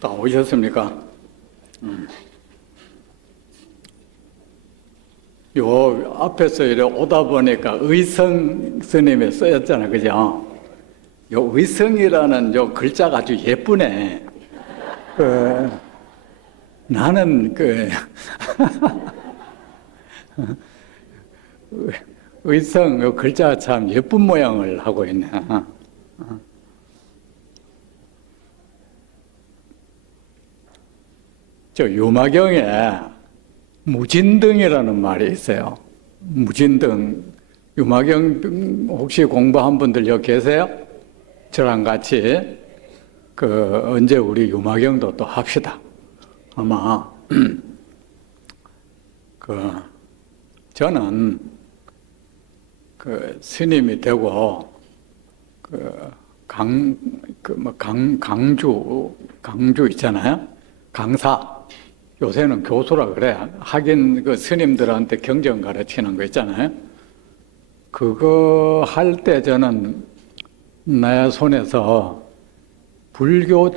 다 오셨습니까? 요 앞에서 이래 오다 보니까 의성 스님이 쓰였잖아, 그죠? 요 의성이라는 요 글자가 아주 예쁘네. 나는 의성 요 글자가 참 예쁜 모양을 하고 있네. 저 유마경에 무진등이라는 말이 있어요. 무진등. 유마경 혹시 공부한 분들 여기 계세요? 저랑 같이 언제 우리 유마경도 또 합시다. 아마 저는 스님이 되고 강주 있잖아요. 강사. 요새는 교수라 그래. 하긴 스님들한테 경전 가르치는 거 있잖아요. 그거 할 때 저는 내 손에서 불교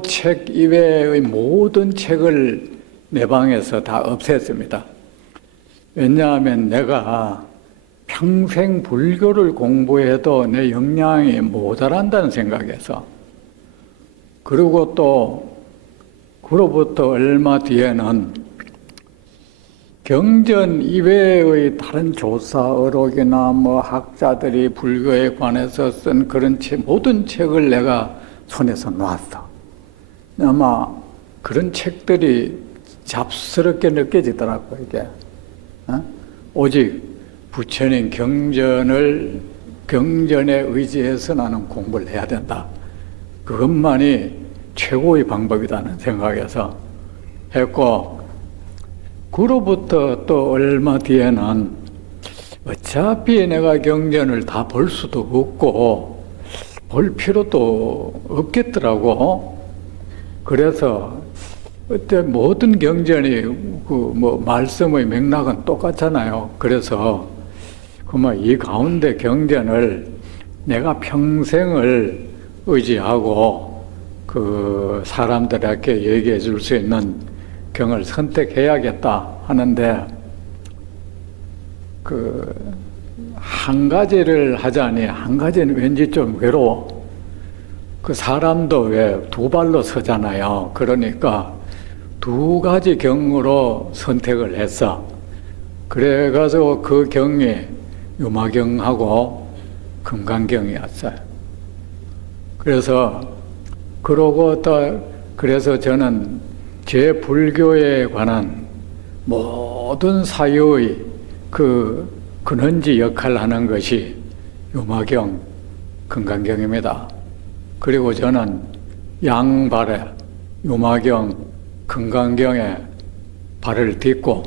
책 이외의 모든 책을 내 방에서 다 없앴습니다. 왜냐하면 내가 평생 불교를 공부해도 내 역량이 모자란다는 생각에서. 그리고 또 그로부터 얼마 뒤에는 경전 이외의 다른 조사, 어록이나 학자들이 불교에 관해서 쓴 그런 모든 책을 내가 손에서 놨어. 아마 그런 책들이 잡스럽게 느껴지더라고, 이게. 오직 부처님 경전에 의지해서 나는 공부를 해야 된다. 그것만이 최고의 방법이라는 생각에서 했고, 그로부터 또 얼마 뒤에는 어차피 내가 경전을 다 볼 수도 없고 볼 필요도 없겠더라고. 그래서 그때 모든 경전이 말씀의 맥락은 똑같잖아요. 그래서 그만 이 가운데 경전을 내가 평생을 의지하고 사람들에게 얘기해 줄 수 있는 경을 선택해야겠다 하는데, 한 가지를 하자니 한 가지는 왠지 좀 외로워. 사람도 왜 두 발로 서잖아요. 그러니까 두 가지 경으로 선택을 했어. 그래가지고 그 경이 유마경하고 금강경이었어요. 그래서 저는 제 불교에 관한 모든 사유의 근원지 역할을 하는 것이 유마경, 금강경입니다. 그리고 저는 양발에 유마경, 금강경에 발을 딛고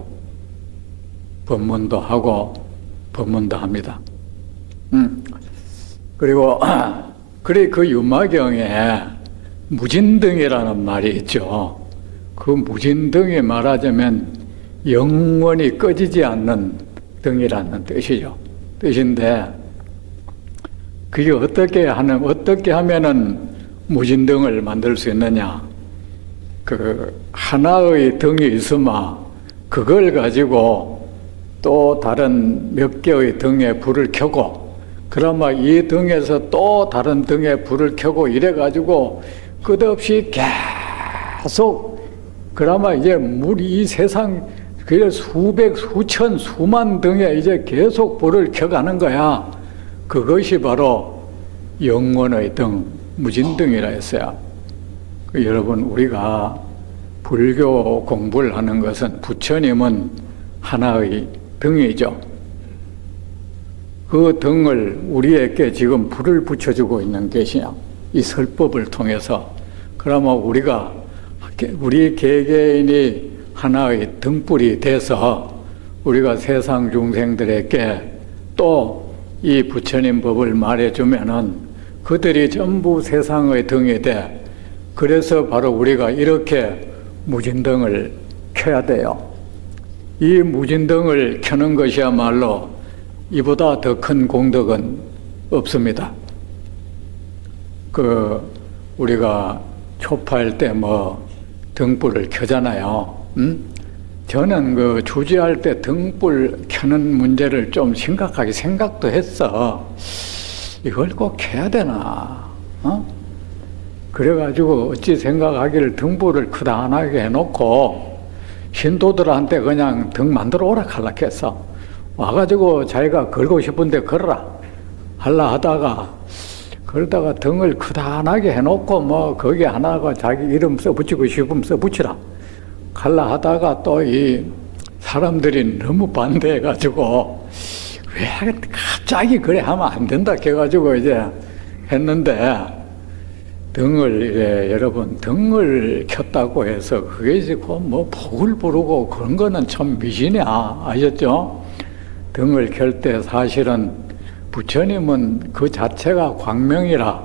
법문도 하고 법문도 합니다. 그리고 그 유마경에 무진등이라는 말이 있죠. 그 무진등이 말하자면 영원히 꺼지지 않는 등이라는 뜻인데, 그게 어떻게 하면은 무진등을 만들 수 있느냐? 하나의 등이 있으면 그걸 가지고 또 다른 몇 개의 등에 불을 켜고, 그러면 이 등에서 또 다른 등에 불을 켜고 이래가지고 끝없이 계속, 그러면 이제 이 세상 수백, 수천, 수만 등에 이제 계속 불을 켜가는 거야. 그것이 바로 영원의 등, 무진등이라 했어요. 여러분, 우리가 불교 공부를 하는 것은 부처님은 하나의 등이죠. 그 등을 우리에게 지금 불을 붙여주고 있는 것이냐, 이 설법을 통해서. 그러면 우리 개개인이 하나의 등불이 돼서 우리가 세상 중생들에게 또 이 부처님 법을 말해주면은 그들이 전부 세상의 등이 돼. 그래서 바로 우리가 이렇게 무진등을 켜야 돼요. 이 무진등을 켜는 것이야말로 이보다 더 큰 공덕은 없습니다. 우리가 초파일 때 뭐 등불을 켜잖아요. 저는 그 주지할 때 등불 켜는 문제를 좀 심각하게 생각도 했어. 이걸 꼭 켜야 되나? 그래가지고 어찌 생각하기를 등불을 크다하게 해놓고 신도들한테 그냥 등 만들어 오라 할락했어. 와가지고 자기가 걸고 싶은데 걸어라 할라 하다가 그러다가 등을 크다하게 해놓고 뭐 거기 하나가 자기 이름 써붙이고 싶으면 써붙이라 갈라 하다가 또 이 사람들이 너무 반대해가지고 왜 갑자기 그래 하면 안 된다 해가지고 이제 했는데 등을 여러분 등을 켰다고 해서 그게 지금 뭐 복을 부르고 그런 거는 참 미신이야. 아셨죠? 등을 켤 때 사실은 부처님은 그 자체가 광명이라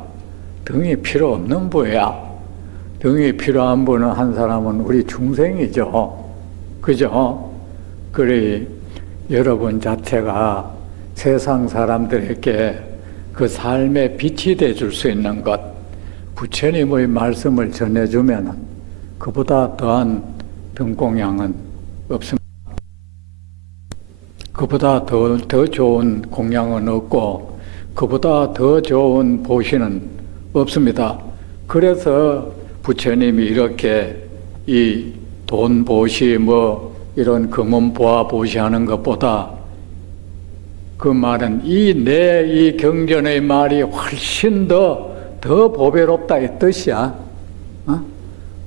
등이 필요 없는 분이야. 등이 필요한 분은 한 사람은 우리 중생이죠. 그죠? 그래 여러분 자체가 세상 사람들에게 그 삶의 빛이 돼 줄 수 있는 것, 부처님의 말씀을 전해주면 그보다 더한 등공양은 없습니다. 그보다 더 좋은 공양은 없고 그보다 더 좋은 보시는 없습니다. 그래서 부처님이 이렇게 이 돈 보시 뭐 이런 금은 보아 보시 하는 것보다 그 말은 이 경전의 말이 훨씬 더 보배롭다 이 뜻이야.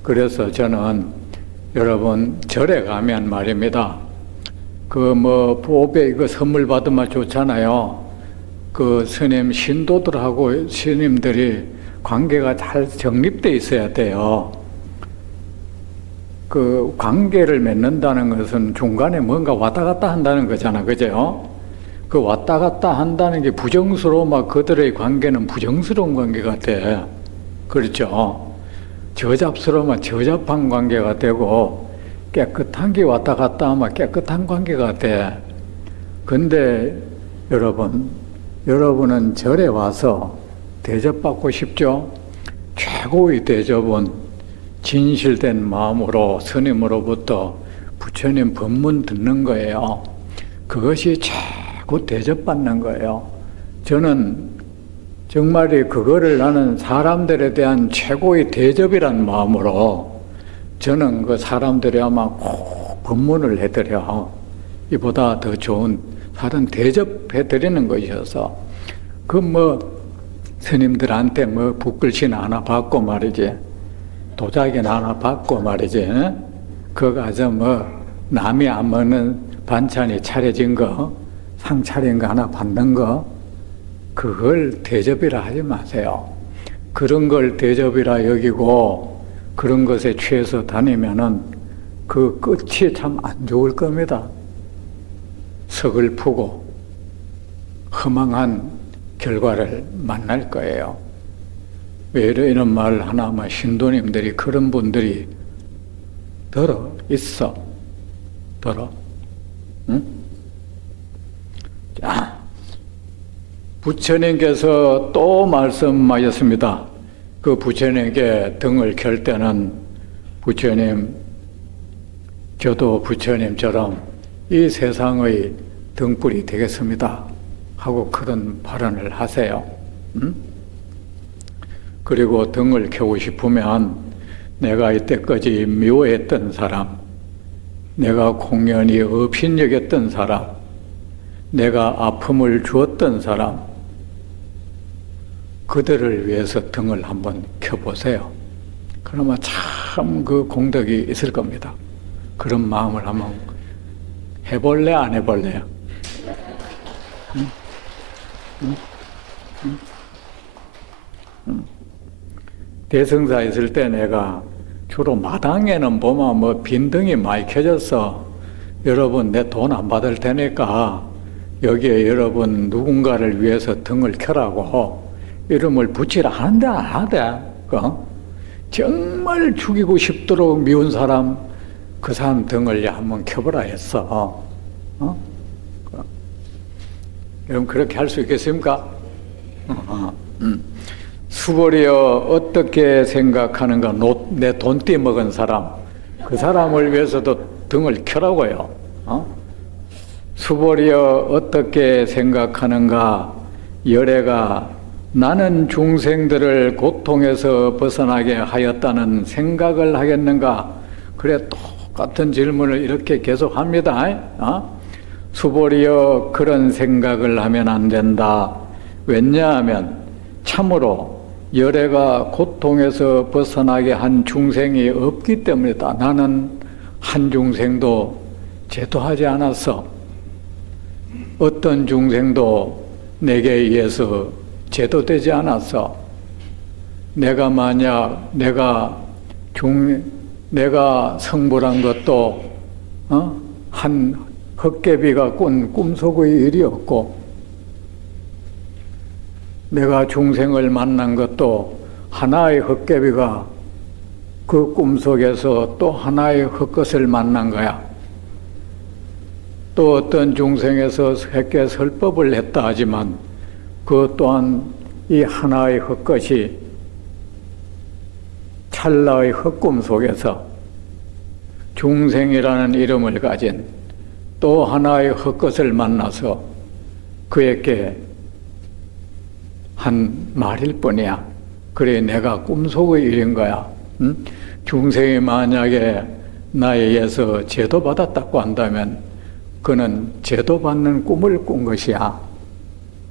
그래서 저는 여러분 절에 가면 말입니다. 그 뭐 보배 이거 선물 받으면 좋잖아요. 그 스님 신도들하고 스님들이 관계가 잘 정립돼 있어야 돼요. 그 관계를 맺는다는 것은 중간에 뭔가 왔다 갔다 한다는 거잖아, 그죠? 그 왔다 갔다 한다는 게 부정스러우면 그들의 관계는 부정스러운 관계가 돼. 그렇죠? 저잡스러우면 저잡한 관계가 되고 깨끗한 게 왔다 갔다 하면 깨끗한 관계가 돼. 근데 여러분은 절에 와서 대접받고 싶죠? 최고의 대접은 진실된 마음으로 스님으로부터 부처님 법문 듣는 거예요. 그것이 최고 대접받는 거예요. 저는 정말이 그거를 나는 사람들에 대한 최고의 대접이란 마음으로 저는 그 사람들이 아마 꼭 법문을 해드려. 이보다 더 좋은 다른 대접해드리는 것이어서 그 뭐 스님들한테 뭐 붓글씨나 하나 받고 말이지 도자기나 하나 받고 말이지 그거 가서 뭐 남이 안 먹는 반찬이 차려진 거 상 차린 거 하나 받는 거 그걸 대접이라 하지 마세요. 그런 걸 대접이라 여기고 그런 것에 취해서 다니면은 그 끝이 참 안 좋을 겁니다. 서글프고 허망한 결과를 만날 거예요. 왜 이런 말 하나만 신도님들이 그런 분들이 있어. 응? 자, 부처님께서 또 말씀하셨습니다. 그 부처님께 등을 켤 때는 부처님, 저도 부처님처럼 이 세상의 등불이 되겠습니다 하고 그런 발언을 하세요. 그리고 등을 켜고 싶으면 내가 이때까지 미워했던 사람, 내가 공연히 업신여겼던 사람, 내가 아픔을 주었던 사람, 그들을 위해서 등을 한번 켜보세요. 그러면 참 그 공덕이 있을 겁니다. 그런 마음을 한번 해볼래 안 해볼래요? 대성사 있을 때 내가 주로 마당에는 보면 뭐 빈등이 많이 켜졌어. 여러분 내 돈 안 받을 테니까 여기에 여러분 누군가를 위해서 등을 켜라고 이름을 붙이라 하는데 안 하대. 정말 죽이고 싶도록 미운 사람 그 사람 등을 한번 켜보라 했어. 그럼 그렇게 할 수 있겠습니까? 수고리여 어떻게 생각하는가. 내 돈 떼먹은 사람, 그 사람을 위해서도 등을 켜라고요. 수고리여 어떻게 생각하는가. 열애가 나는 중생들을 고통에서 벗어나게 하였다는 생각을 하겠는가. 그래, 똑같은 질문을 이렇게 계속 합니다. 수보리여 그런 생각을 하면 안 된다. 왜냐하면 참으로 열애가 고통에서 벗어나게 한 중생이 없기 때문이다. 나는 한 중생도 제도하지 않았어. 어떤 중생도 내게 의해서 제도되지 않았어. 내가 만약 내가 성불한 것도 한 헛개비가 꾼 꿈속의 일이었고, 내가 중생을 만난 것도 하나의 헛개비가 그 꿈속에서 또 하나의 헛것을 만난 거야. 또 어떤 중생에서 새끼 설법을 했다 하지만 그 또한 이 하나의 헛것이 찰나의 헛꿈 속에서 중생이라는 이름을 가진 또 하나의 헛것을 만나서 그에게 한 말일 뿐이야. 그래, 내가 꿈속의 일인 거야. 응? 중생이 만약에 나에 의해서 제도받았다고 한다면 그는 제도받는 꿈을 꾼 것이야.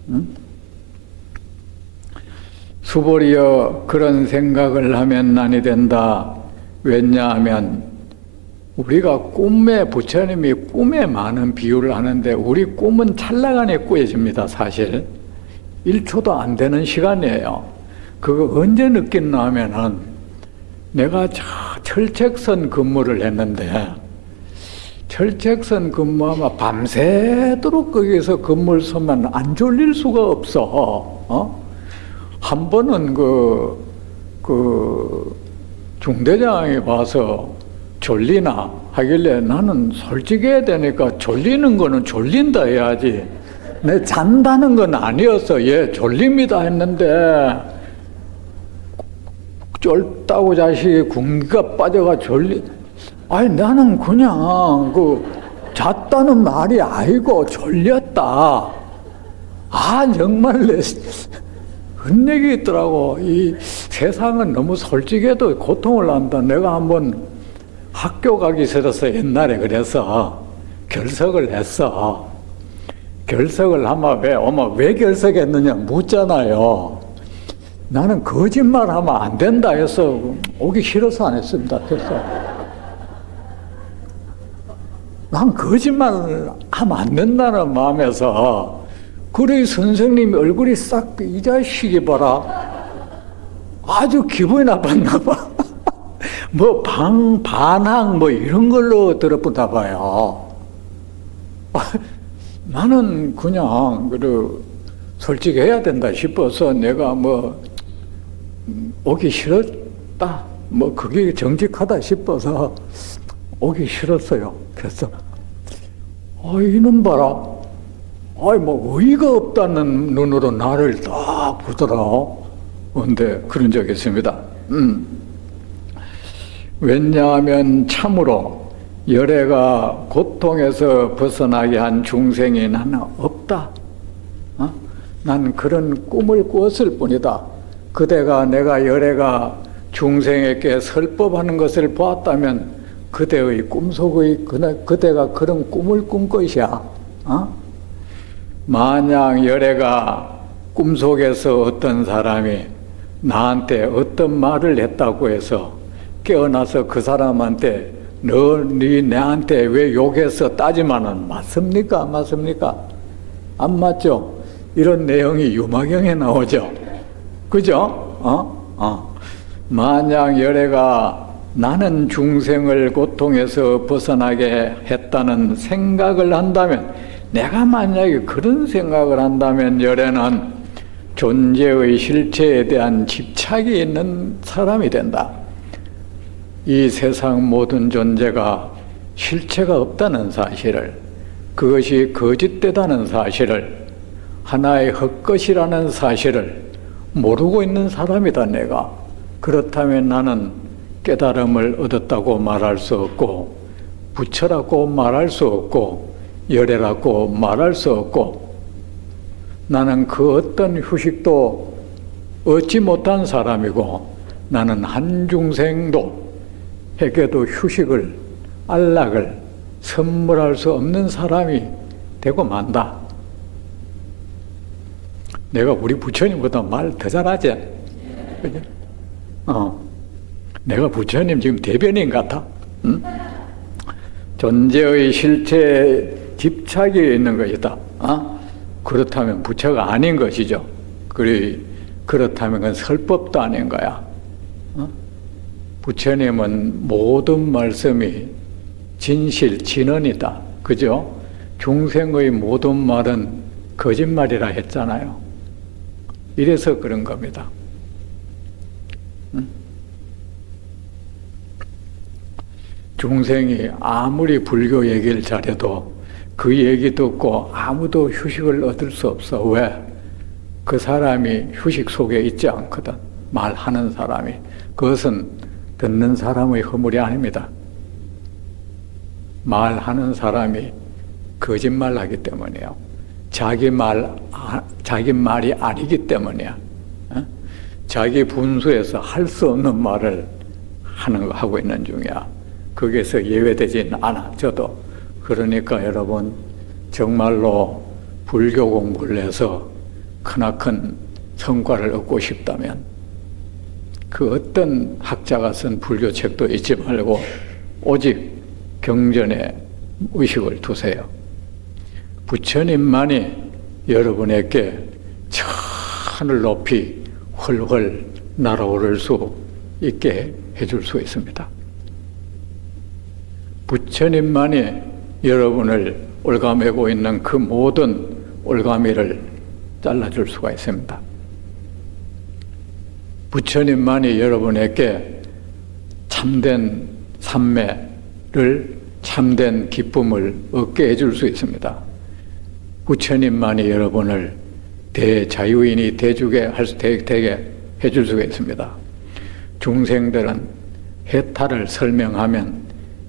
응? 수보리여 그런 생각을 하면 난이 된다. 왜냐하면 우리가 부처님이 꿈에 많은 비유를 하는데 우리 꿈은 찰나간에 꾸어집니다. 사실 1초도 안 되는 시간이에요. 그거 언제 느꼈나 하면은 내가 철책선 근무를 했는데, 철책선 근무하면 밤새도록 거기서 근무를 서면 안 졸릴 수가 없어. 한 번은 그 중대장이 와서 졸리나 하길래 나는 솔직해야 되니까 졸리는 거는 졸린다 해야지. 내 잔다는 건 아니었어. 예, 졸립니다 했는데 쫄다고 자식이 군기가 빠져가 아니 나는 그냥 잤다는 말이 아니고 졸렸다. 정말 내 헛얘기 있더라고. 이 세상은 너무 솔직해도 고통을 난다. 내가 한번 학교 가기 싫어서 옛날에 그래서 결석을 했어. 결석을 하면 왜 결석했느냐 묻잖아요. 나는 거짓말하면 안 된다 해서 오기 싫어서 안 했습니다. 그래서 난 거짓말을 하면 안 된다는 마음에서, 그래 선생님 얼굴이 싹 이 자식이 봐라 아주 기분이 나빴나 봐. 반항 이런 걸로 들어보다 봐요. 나는 그냥 솔직해야 된다 싶어서 내가 오기 싫었다. 그게 정직하다 싶어서 오기 싫었어요. 그래서 이놈 봐라. 어이가 없다는 눈으로 나를 딱 보더라. 근데 그런 적이 있습니다. 왜냐하면 참으로 열애가 고통에서 벗어나게 한 중생이 나는 없다. 난 그런 꿈을 꾸었을 뿐이다. 그대가 내가 열애가 중생에게 설법하는 것을 보았다면 그대의 꿈속의 그대가 그런 꿈을 꾼 것이야. 만약 열애가 꿈속에서 어떤 사람이 나한테 어떤 말을 했다고 해서 깨어나서 그 사람한테 네 내한테 왜 욕했어 따지면은 맞습니까? 안 맞습니까? 안 맞죠? 이런 내용이 유마경에 나오죠. 그죠? 만약 열애가 나는 중생을 고통에서 벗어나게 했다는 생각을 한다면, 내가 만약에 그런 생각을 한다면 열애는 존재의 실체에 대한 집착이 있는 사람이 된다. 이 세상 모든 존재가 실체가 없다는 사실을, 그것이 거짓되다는 사실을, 하나의 헛것이라는 사실을 모르고 있는 사람이다 내가. 그렇다면 나는 깨달음을 얻었다고 말할 수 없고, 부처라고 말할 수 없고, 열애라고 말할 수 없고, 나는 그 어떤 휴식도 얻지 못한 사람이고, 나는 한 중생도 에게도 휴식을, 안락을 선물할 수 없는 사람이 되고 만다. 내가 우리 부처님보다 말 더 잘하지? 그죠? 내가 부처님 지금 대변인 같아? 응? 존재의 실체에 집착이 있는 것이다. 그렇다면 부처가 아닌 것이죠. 그렇다면 그건 설법도 아닌 거야. 부처님은 모든 말씀이 진실, 진언이다. 그죠? 중생의 모든 말은 거짓말이라 했잖아요. 이래서 그런 겁니다. 중생이 아무리 불교 얘기를 잘해도 그 얘기 듣고 아무도 휴식을 얻을 수 없어. 왜? 그 사람이 휴식 속에 있지 않거든. 말하는 사람이. 그것은 듣는 사람의 허물이 아닙니다. 말하는 사람이 거짓말하기 때문이에요. 자기 말이 아니기 때문이야. 자기 분수에서 할 수 없는 말을 하고 있는 중이야. 거기에서 예외되진 않아. 저도. 그러니까 여러분 정말로 불교 공부를 해서 크나큰 성과를 얻고 싶다면 그 어떤 학자가 쓴 불교 책도 읽지 말고 오직 경전에 의식을 두세요. 부처님만이 여러분에게 저 하늘 높이 훨훨 날아오를 수 있게 해줄 수 있습니다. 부처님만이 여러분을 올가매고 있는 그 모든 올가미를 잘라줄 수가 있습니다. 부처님만이 여러분에게 참된 삼매를, 참된 기쁨을 얻게 해줄 수 있습니다. 부처님만이 여러분을 대자유인이 되게 해줄 수가 있습니다. 중생들은 해탈을 설명하면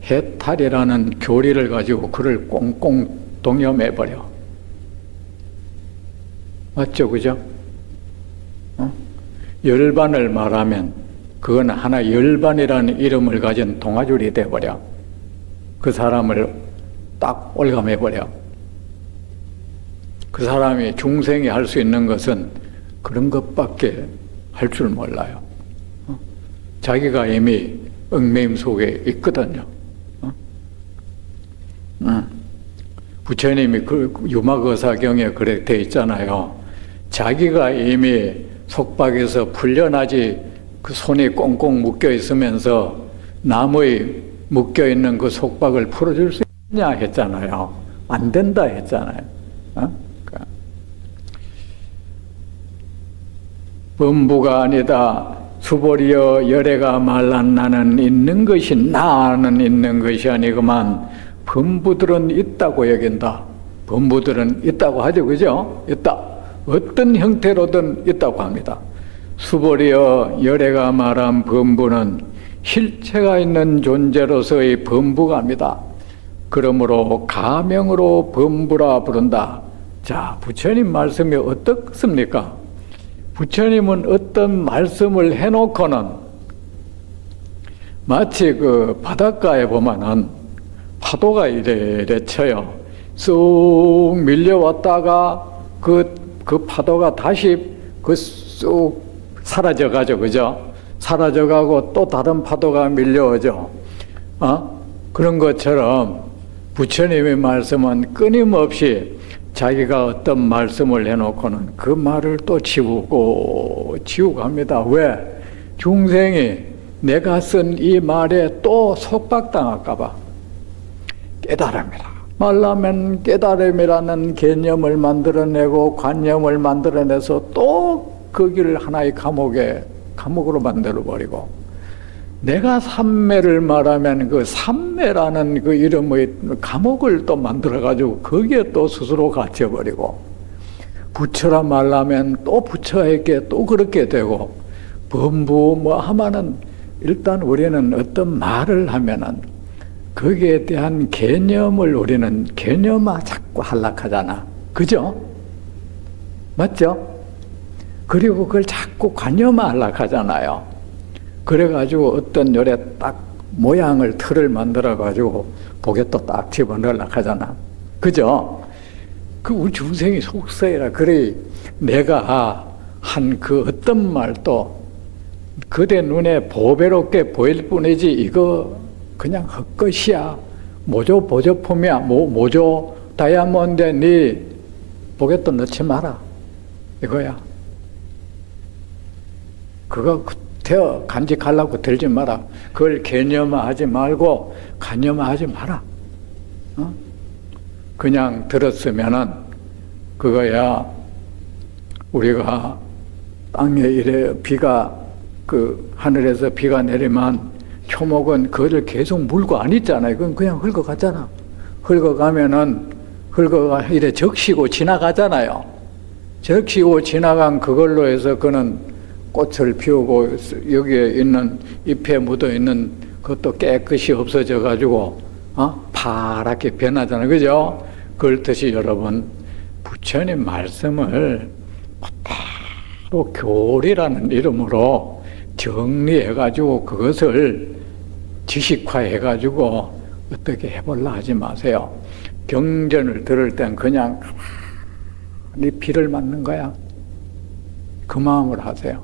해탈이라는 교리를 가지고 그를 꽁꽁 동여매버려. 맞죠? 그죠? 열반을 말하면 그건 하나 열반이라는 이름을 가진 동아줄이 돼버려. 그 사람을 딱 올감해버려. 그 사람이 중생이 할 수 있는 것은 그런 것밖에 할 줄 몰라요. 자기가 이미 얽매임 속에 있거든요. 부처님이 그 유마거사경에 그렇게 돼 있잖아요. 자기가 이미 속박에서 풀려나지 그 손이 꽁꽁 묶여 있으면서 남의 묶여 있는 그 속박을 풀어줄 수 있냐 했잖아요. 안 된다 했잖아요. 범부가 아니다. 수보리여 열애가 말란 나는 있는 것이 나는 있는 것이 아니구만. 범부들은 있다고 여긴다. 범부들은 있다고 하죠. 그죠? 있다. 어떤 형태로든 있다고 합니다. 수보리여 열애가 말한 범부는 실체가 있는 존재로서의 범부가입니다. 그러므로 가명으로 범부라 부른다. 자, 부처님 말씀이 어떻습니까? 부처님은 어떤 말씀을 해놓고는 마치 그 바닷가에 보면은 파도가 이래 쳐요. 쑥 밀려왔다가 그 파도가 다시 쑥 사라져가죠. 그죠? 사라져가고 또 다른 파도가 밀려오죠. 그런 것처럼 부처님의 말씀은 끊임없이 자기가 어떤 말씀을 해놓고는 그 말을 또 지우고 합니다. 왜? 중생이 내가 쓴 이 말에 또 속박당할까봐. 깨달음이라. 말하면 깨달음이라는 개념을 만들어내고 관념을 만들어내서 또 거기를 하나의 감옥으로 만들어버리고, 내가 삼매를 말하면 그 삼매라는 그 이름의 감옥을 또 만들어가지고 거기에 또 스스로 갇혀버리고, 부처라 말하면 또 부처에게 또 그렇게 되고, 범부 뭐 하면은 일단 우리는 어떤 말을 하면은 거기에 대한 개념을 우리는 개념화 자꾸 하려고 하잖아. 그죠? 맞죠? 그리고 그걸 자꾸 관념화 하려고 하잖아요. 그래가지고 어떤 요래 딱 모양을 틀을 만들어가지고 복에 또 딱 집어넣으려고 하잖아. 그죠? 그 우리 중생이 속성이라. 그래, 내가 한 그 어떤 말도 그대 눈에 보배롭게 보일 뿐이지 이거 그냥 헛것이야. 모조 보조품이야. 모조 다이아몬드에 네 복에 또 넣지 마라. 이거야. 그거 되어 간직하려고 들지 마라. 그걸 개념화하지 말고 관념화하지 마라. 어? 그냥 들었으면은 그거야. 우리가 땅에 이래 비가 그 하늘에서 비가 내리면 초목은 그거를 계속 물고 안 있잖아요. 그건 그냥 흘러가잖아. 흘러가면은 흘러가 이래 적시고 지나가잖아요. 적시고 지나간 그걸로 해서 그는 꽃을 피우고 여기에 있는 잎에 묻어 있는 그것도 깨끗이 없어져 가지고 파랗게 변하잖아요. 그죠? 그렇듯이 여러분 부처님 말씀을 그대로 교리라는 이름으로 정리해 가지고 그것을 지식화해 가지고 어떻게 해볼라 하지 마세요. 경전을 들을 땐 그냥 네 비를 맞는 거야. 그 마음을 하세요.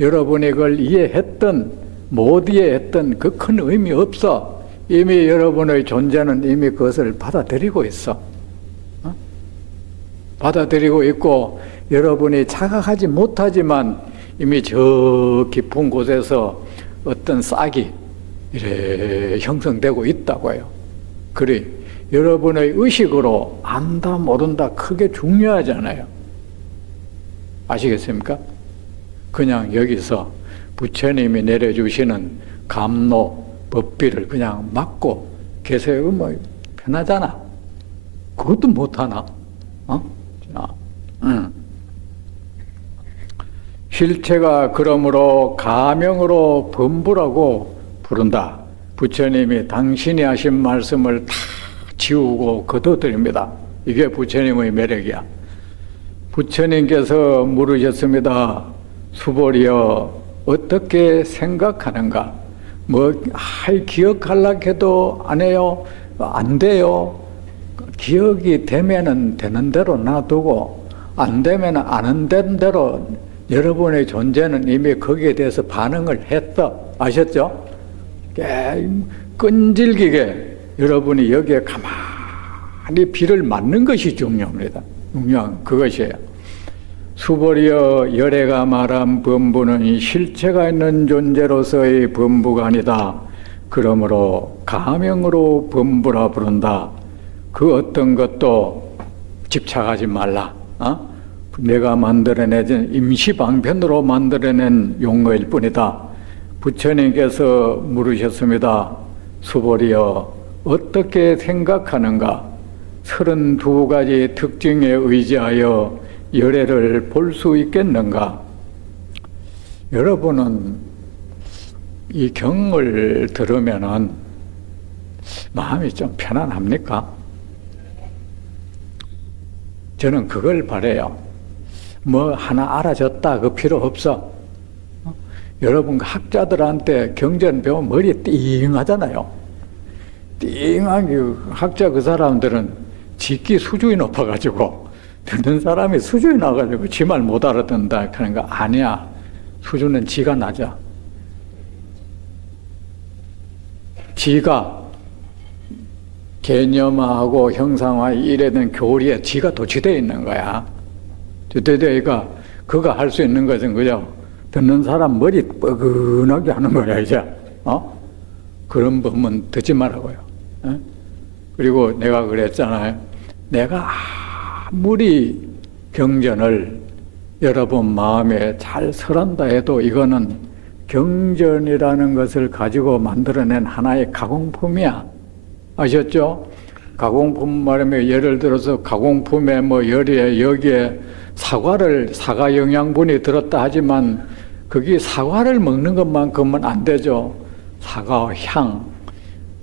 여러분이 그걸 이해했든 못 이해했든 그 큰 의미 없어. 이미 여러분의 존재는 이미 그것을 받아들이고 있어. 받아들이고 있고 여러분이 자각하지 못하지만 이미 저 깊은 곳에서 어떤 싹이 이래 형성되고 있다고요. 그래, 여러분의 의식으로 안다 모른다 크게 중요하잖아요. 아시겠습니까? 그냥 여기서 부처님이 내려주시는 감로, 법비를 그냥 맞고 계세요. 뭐 편하잖아. 그것도 못하나? 실체가 그러므로 가명으로 범부라고 부른다. 부처님이 당신이 하신 말씀을 다 지우고 거둬드립니다. 이게 부처님의 매력이야. 부처님께서 물으셨습니다. 수보리여 어떻게 생각하는가? 기억하려고 해도 안 해요? 안 돼요. 기억이 되면은 되는 대로 놔두고 안 되면 안 된 대로 여러분의 존재는 이미 거기에 대해서 반응을 했어. 아셨죠? 끈질기게 여러분이 여기에 가만히 비를 맞는 것이 중요합니다. 중요한 그것이에요. 수보리여 열애가 말한 범부는 실체가 있는 존재로서의 범부가 아니다. 그러므로 가명으로 범부라 부른다. 그 어떤 것도 집착하지 말라. 내가 만들어낸 임시방편으로 만들어낸 용어일 뿐이다. 부처님께서 물으셨습니다. 수보리여 어떻게 생각하는가? 32가지 특징에 의지하여 열애를 볼 수 있겠는가? 여러분은 이 경을 들으면은 마음이 좀 편안합니까? 저는 그걸 바라요. 뭐 하나 알아졌다 그 필요 없어. 여러분 학자들한테 경전 배우면 머리 띵하잖아요. 띵하게 학자 그 사람들은 지기 수준이 높아가지고 듣는 사람이 수준이 나가지고 지 말 못 알아듣는다 하는 거 아니야. 수준은 지가 낮아. 지가 개념화하고 형상화 이래된 교리에 지가 도취되어 있는 거야. 그러니까 그거 할 수 있는 것은 그죠? 듣는 사람 머리 뻐근하게 하는 거야 이제. 그런 법은 듣지 말라고요. 그리고 내가 그랬잖아요. 내가 아무리 경전을 여러분 마음에 잘 설한다 해도 이거는 경전이라는 것을 가지고 만들어낸 하나의 가공품이야. 아셨죠? 가공품 말하면 예를 들어서 가공품에 뭐 열에 여기에 사과 영양분이 들었다 하지만 거기 사과를 먹는 것만큼은 안 되죠. 사과 향,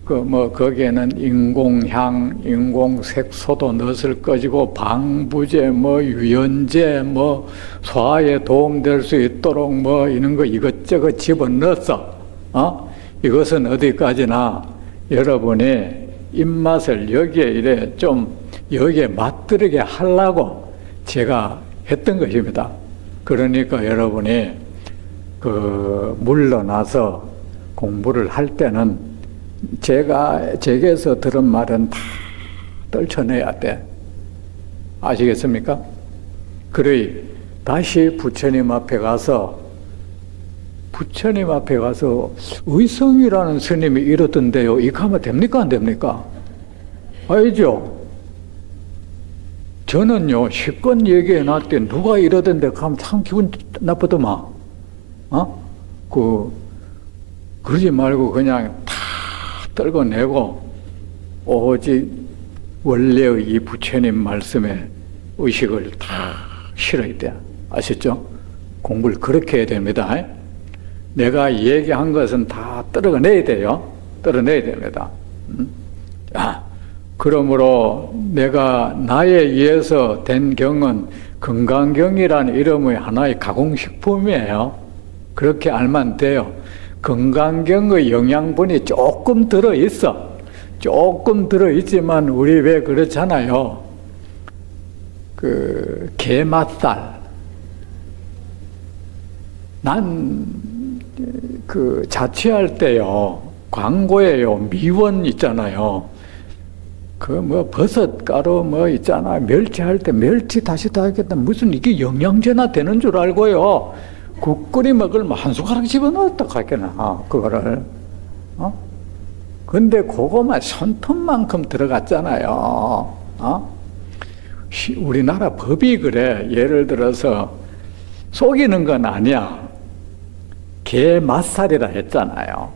거기에는 인공향, 인공색소도 넣었을 것이고 방부제, 유연제, 소화에 도움될 수 있도록 이런 거 이것저것 집어넣었어. 이것은 어디까지나 여러분이 입맛을 여기에 맛들게 하려고 제가 했던 것입니다. 그러니까 여러분이 물러나서 공부를 할 때는 제게서 들은 말은 다 떨쳐내야 돼. 아시겠습니까? 그러니 다시 부처님 앞에 가서 의성이라는 스님이 이러던데요. 이거 하면 됩니까? 안 됩니까? 알죠? 저는요, 실컷 얘기해 놨더니 누가 이러던데 하면 참 기분 나쁘더만. 그러지 말고 그냥 다 떨궈내고 오직 원래의 이 부처님 말씀에 의식을 다 실어야 돼. 아셨죠? 공부를 그렇게 해야 됩니다. 내가 얘기한 것은 다 떨어내야 돼요. 떨어내야 됩니다. 그러므로 내가 나에 의해서 된 경은 건강경이라는 이름의 하나의 가공식품이에요. 그렇게 알면 돼요. 건강경의 영양분이 조금 들어있어. 조금 들어있지만 우리 왜 그렇잖아요. 게맛살. 난 자취할 때요, 광고에요, 미원 있잖아요. 버섯가루 있잖아. 멸치할 때 멸치 다시 다 하겠다. 무슨 이게 영양제나 되는 줄 알고요. 국 끓이 먹을 한 숟가락 집어넣었다 하겠나, 그거를. 근데 그거만 손톱만큼 들어갔잖아요. 우리나라 법이 그래. 예를 들어서 속이는 건 아니야. 게 맛살이라 했잖아요.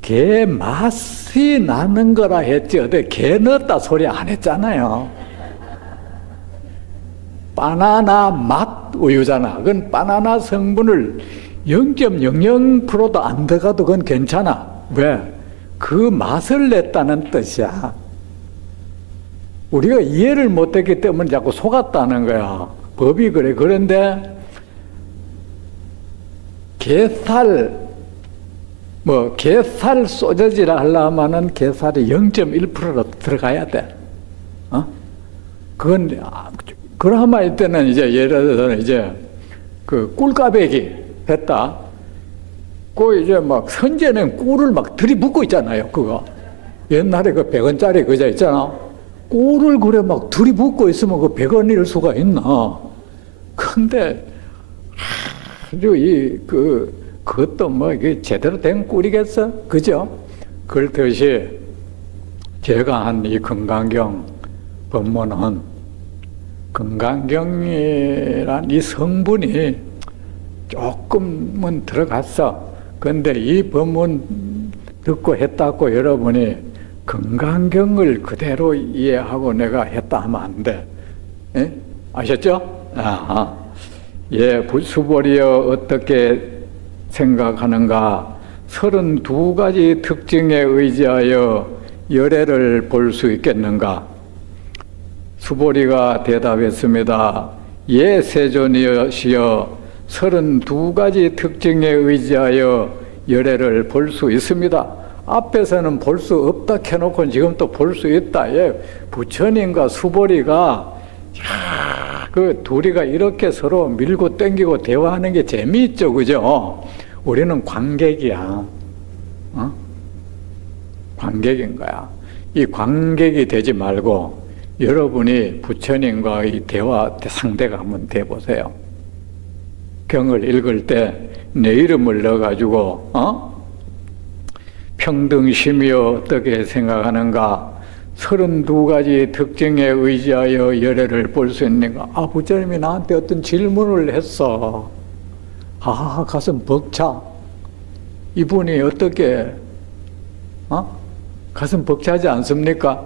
게 맛이 나는 거라 했지 어디 게 넣었다 소리 안 했잖아요. 바나나 맛 우유잖아. 그건 바나나 성분을 0.00%도 안 들어가도 그건 괜찮아. 왜? 그 맛을 냈다는 뜻이야. 우리가 이해를 못했기 때문에 자꾸 속았다는 거야. 법이 그래. 그런데 게살 소저지라 하려면은 게살이 0.1%로 들어가야 돼. 그건, 그러면 이때는 이제 예를 들어서 이제 꿀까베기 했다. 이제 선제는 꿀을 들이붓고 있잖아요, 그거. 옛날에 100원짜리 그자 있잖아. 꿀을 그래 들이붓고 있으면 100원일 수가 있나. 근데, 아주 그것도 이게 제대로 된 꿀이겠어? 그죠? 그렇듯이 제가 한 이 건강경 법문은 건강경이란 이 성분이 조금은 들어갔어. 근데 이 법문 듣고 했다고 여러분이 건강경을 그대로 이해하고 내가 했다 하면 안 돼. 예? 아셨죠? 수보리여 어떻게 생각하는가? 32가지 특징에 의지하여 열애를 볼 수 있겠는가? 수보리가 대답했습니다. 예, 세존이시여 32가지 특징에 의지하여 열애를 볼 수 있습니다. 앞에서는 볼 수 없다 해놓고 지금 또 볼 수 있다. 예, 부처님과 수보리가 둘이가 이렇게 서로 밀고 땡기고 대화하는 게 재미있죠, 그죠? 우리는 관객이야. 관객인 거야. 이 관객이 되지 말고 여러분이 부처님과의 대화 상대가 한번 돼보세요. 경을 읽을 때 내 이름을 넣어가지고 평등심이여 어떻게 생각하는가? 32가지 특징에 의지하여 열애를 볼 수 있는가? 부처님이 나한테 어떤 질문을 했어. 가슴 벅차. 이분이 어떻게 가슴 벅차지 않습니까?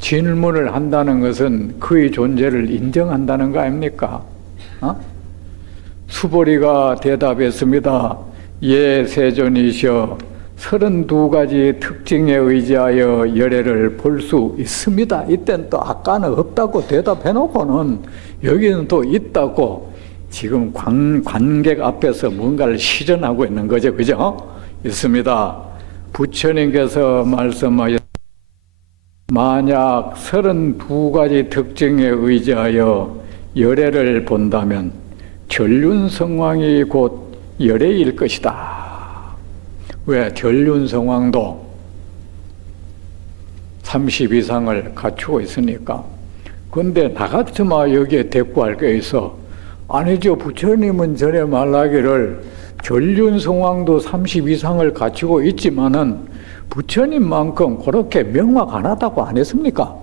질문을 한다는 것은 그의 존재를 인정한다는 거 아닙니까? 수보리가 대답했습니다. 예, 세존이시여, 32가지 특징에 의지하여 열애를 볼 수 있습니다. 이땐 또 아까는 없다고 대답해놓고는 여기는 또 있다고 지금 관객 앞에서 뭔가를 실현하고 있는 거죠. 그죠? 있습니다. 부처님께서 말씀하셨 만약 32가지 특징에 의지하여 열애를 본다면 전륜성왕이 곧 열애일 것이다. 왜? 전륜성왕도 30 이상을 갖추고 있으니까. 근데 나 같으면 여기에 대꾸할 게 있어. 아니죠. 부처님은 전에 말하기를 전륜성왕도 30 이상을 갖추고 있지만은 부처님만큼 그렇게 명확 안 하다고 안 했습니까?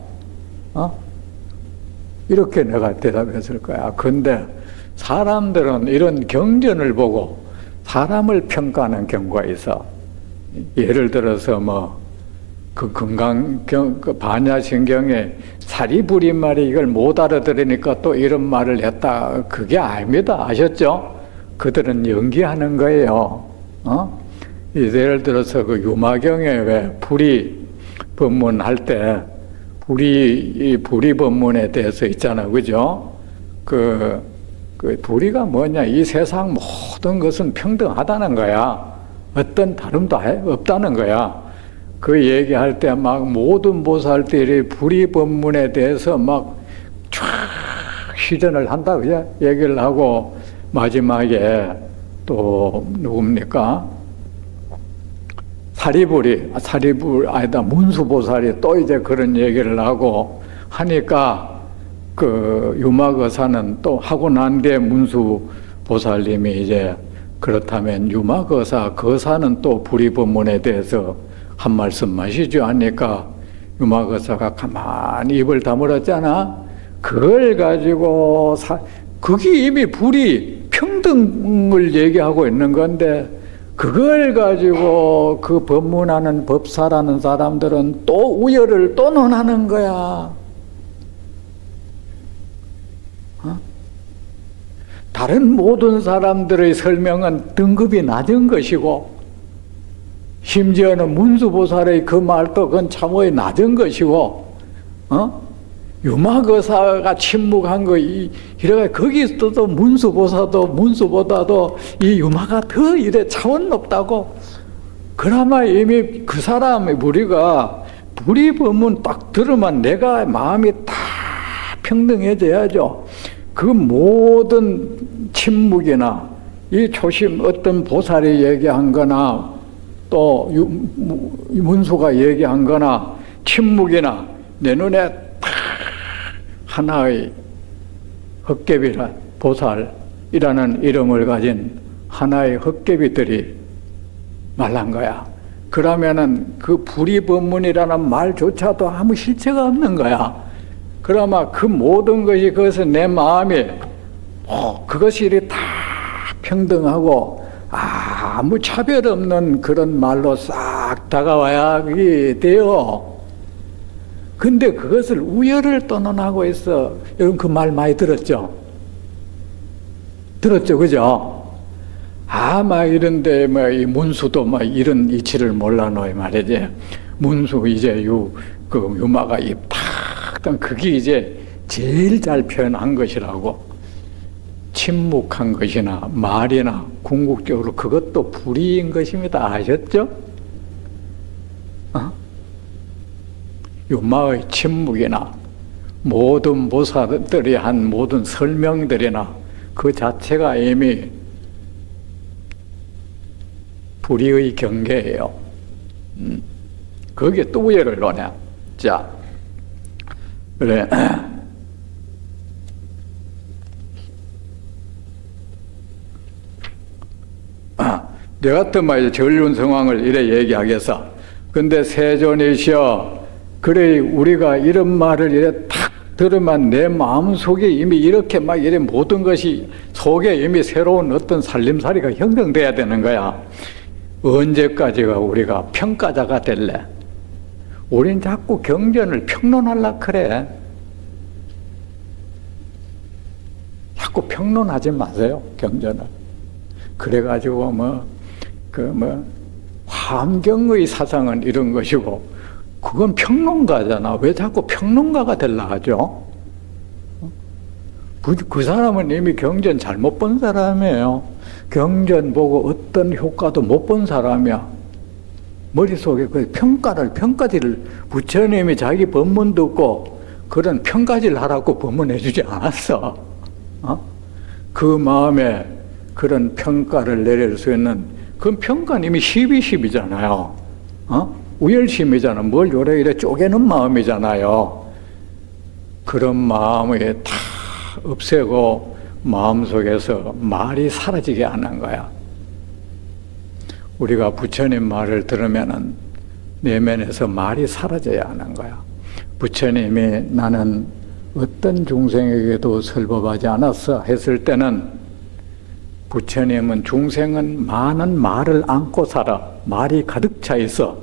이렇게 내가 대답했을 거야. 근데 사람들은 이런 경전을 보고 사람을 평가하는 경우가 있어. 예를 들어서 그 반야신경에 사리부리 말이 이걸 못 알아들으니까 또 이런 말을 했다. 그게 아닙니다. 아셨죠? 그들은 연기하는 거예요. 예를 들어서 그 유마경에 왜 불이 법문할 때 불이 법문에 대해서 있잖아. 그죠? 그 불이가 뭐냐? 이 세상 모든 것은 평등하다는 거야. 어떤 다름도 없다는 거야. 그 얘기할 때 막 모든 보살들이 불이 법문에 대해서 막 쫙 시전을 한다. 그죠? 얘기를 하고 마지막에 또 누굽니까? 문수보살이 또 이제 그런 얘기를 하고 하니까 그 유마거사는 또 하고 난 뒤에 문수보살님이 이제 그렇다면 거사는 또 불이법문에 대해서 한 말씀 하시죠 하니까 유마거사가 가만히 입을 다물었잖아. 그걸 가지고 그게 이미 불이 평등을 얘기하고 있는 건데 그걸 가지고 그 법문하는 법사라는 사람들은 또 우열을 또 논하는 거야. 다른 모든 사람들의 설명은 등급이 낮은 것이고 심지어는 문수보살의 그 말도 그건 참으로 낮은 것이고 유마거사가 침묵한 거 이래가 거기서도 문수보다도 이 유마가 더 이래 차원 높다고. 그나마 이미 그 사람의 우리가 불이 법문 딱 들으면 내가 마음이 다 평등해져야죠. 그 모든 침묵이나 이 초심 어떤 보살이 얘기한 거나 또 문수가 얘기한 거나 침묵이나 내 눈에 다 하나의 헛개비라 보살이라는 이름을 가진 하나의 헛개비들이 말한 거야. 그러면은 그 불이법문이라는 말조차도 아무 실체가 없는 거야. 그러면 그 모든 것이 그것은 내 마음에 그것이 다 평등하고 아무 차별 없는 그런 말로 싹 다가와야 그게 돼요. 근데 그것을 우열을 떠논하고 있어. 여러분 그 말 많이 들었죠? 들었죠, 그죠? 막 이런데 이 문수도 이런 이치를 몰라노 말이지. 문수 이제 그 유마가 그게 이제 제일 잘 표현한 것이라고. 침묵한 것이나 말이나 궁극적으로 그것도 불이인 것입니다. 아셨죠? 유마의 침묵이나 모든 보살들이 한 모든 설명들이나 그 자체가 이미 불의의 경계예요. 거기에 또 우열을 놓냐. 자, 그래. 내 같으면 이제 전륜 상황을 이래 얘기하겠어. 근데 세존이시여, 그래 우리가 이런 말을 이래 탁 들으면 내 마음 속에 이미 이렇게 이래 모든 것이 속에 이미 새로운 어떤 살림살이가 형성돼야 되는 거야. 언제까지가 우리가 평가자가 될래? 우린 자꾸 경전을 평론하려 그래. 자꾸 평론하지 마세요, 경전을. 그래가지고 환경의 사상은 이런 것이고, 그건 평론가잖아. 왜 자꾸 평론가가 되려 하죠? 그 사람은 이미 경전 잘못 본 사람이에요. 경전 보고 어떤 효과도 못 본 사람이야. 머릿속에 그 평가지를 부처님이 자기 법문 듣고 그런 평가지를 하라고 법문해 주지 않았어. 그 마음에 그런 평가를 내릴 수 있는, 그 평가는 이미 십이잖아요. 우열심이잖아. 뭘 요래 이래 쪼개는 마음이잖아요. 그런 마음을 다 없애고 마음속에서 말이 사라지게 하는 거야. 우리가 부처님 말을 들으면은 내면에서 말이 사라져야 하는 거야. 부처님이 나는 어떤 중생에게도 설법하지 않았어 했을 때는, 부처님은 중생은 많은 말을 안고 살아. 말이 가득 차 있어.